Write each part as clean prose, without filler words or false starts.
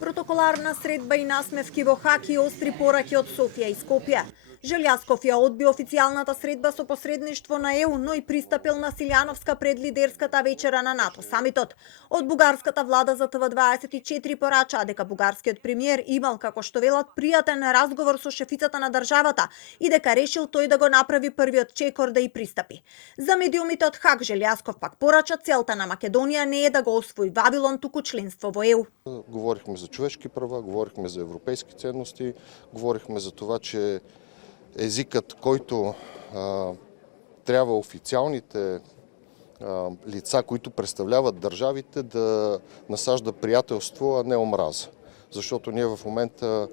Протоколарна средба и насмевки во Хаг и остри пораки од Софија и Скопје. Желјасков ја одби официјалната средба со посредништво на ЕУ, но и пристапил на Силјановска пред лидерската вечера на НАТО самитот. Од бугарската влада за ТВ24 порачаа дека бугарскиот премиер имал, како што велат, пријатен разговор со шефицата на државата и дека решил тој да го направи првиот чекор да и пристапи. За медиумите од Хаг Желјасков пак порача целта на Македонија не е да го освои Вавилон, туку членство во ЕУ. Говорихме за човешки права, говорихме за европейски ценности, говорихме за това, че езикът, който трябва официалните лица, които представляват държавите, да насажда приятелство, а не омраза. Защото ние в момента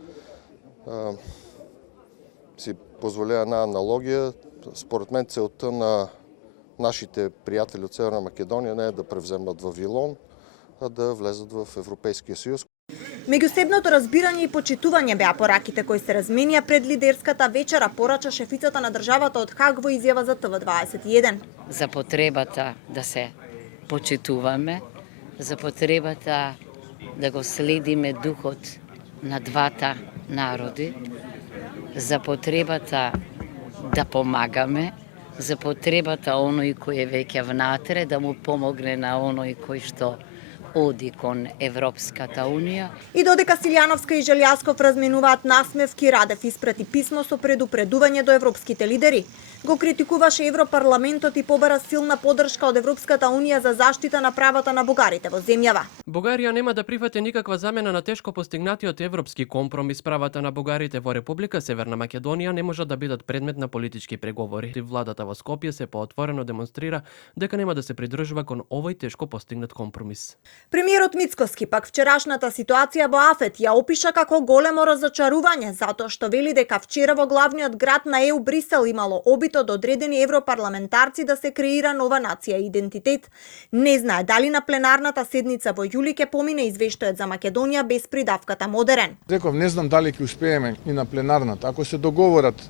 си позволя една аналогия. Според мен целта на нашите приятели от Северна Македония не е да превземат Вавилон, а да влезат в Европейския съюз. Меѓусебното разбирање и почитување беа пораките кои се разменија пред лидерската вечера, порача шефицата на државата од Хаг во изјава за ТВ21. За потребата да се почитуваме, за потребата да го следиме духот на двата народи, за потребата да помагаме, за потребата оној кој е веќе внатре да му помогне на оној кој што оди кон Европската Унија. И додека Силјановска и Желјасков разменуваат насмевки, Радев испрати писмо со предупредување до европските лидери. Го критикуваше Европарламентот и побара силна поддршка од Европската Унија за заштита на правата на бугарите во земјава. Бугарија нема да прифати никаква замена на тешко постигнатиот европски компромис. Правата на бугарите во Република Северна Македонија не можат да бидат предмет на политички преговори. Владата во Скопје се поотворено демонстрира дека нема да се придржува кон овој тешко постигнат компромис. Премиерот Мицкоски пак вчерашната ситуација во Афет ја опиша како големо разочарување, затоа што вели дека вчера во главниот град на ЕУ Брисел имало обид од одредени европарламентарци да се креира нова нација и идентитет. Не знае дали на пленарната седница во јули ќе помине извештајот за Македонија без придавката модерен. Реков, не знам дали ќе успееме и на пленарната. Ако се договорат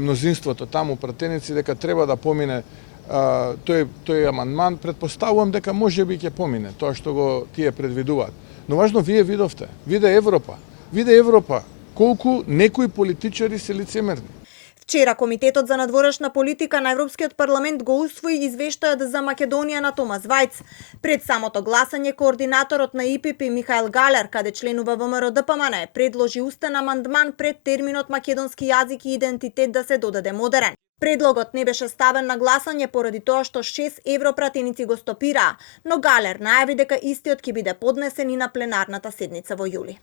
мнозинството таму пратеници дека треба да помине тој амандман, предпоставувам дека можеби ќе помине тоа што го тие предвидуваат. Но важно вие видовте, виде Европа колку некои политичари се лицемерни. Вчера Комитетот за надворешна политика на Европскиот парламент го усвои извештајот за Македонија на Томас Вајц. Пред самото гласање, координаторот на ИПП Михаел Галер, каде членува ВМРО ДПМН, предложи устен амандман пред терминот македонски јазик и идентитет да се додаде модерен. Предлогот не беше ставен на гласање поради тоа што 6 европратеници го стопираа, но Галер најави дека истиот ќе биде поднесен и на пленарната седница во јули.